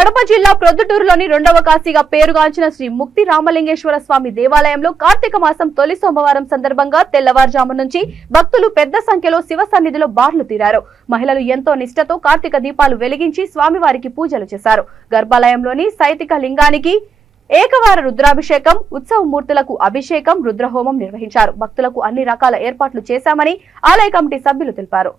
కడప జిల్లా ప్రొద్దుటూరులోని రెండవ కాశీగా పేరుగాంచిన శ్రీ ముక్తి రామలింగేశ్వర స్వామి దేవాలయంలో కార్తీక మాసం తొలి సోమవారం సందర్భంగా తెల్లవారుజాము నుంచి భక్తులు పెద్ద సంఖ్యలో శివ సన్నిధిలో బార్లు తీరారు. మహిళలు ఎంతో నిష్ఠతో కార్తీక దీపాలు వెలిగించి స్వామివారికి పూజలు చేశారు. గర్భాలయంలోని సైతిక లింగానికి ఏకవార రుద్రాభిషేకం, ఉత్సవ మూర్తులకు అభిషేకం, రుద్రహోమం నిర్వహించారు. భక్తులకు అన్ని రకాల ఏర్పాట్లు చేశామని ఆలయ కమిటీ సభ్యులు తెలిపారు.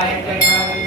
I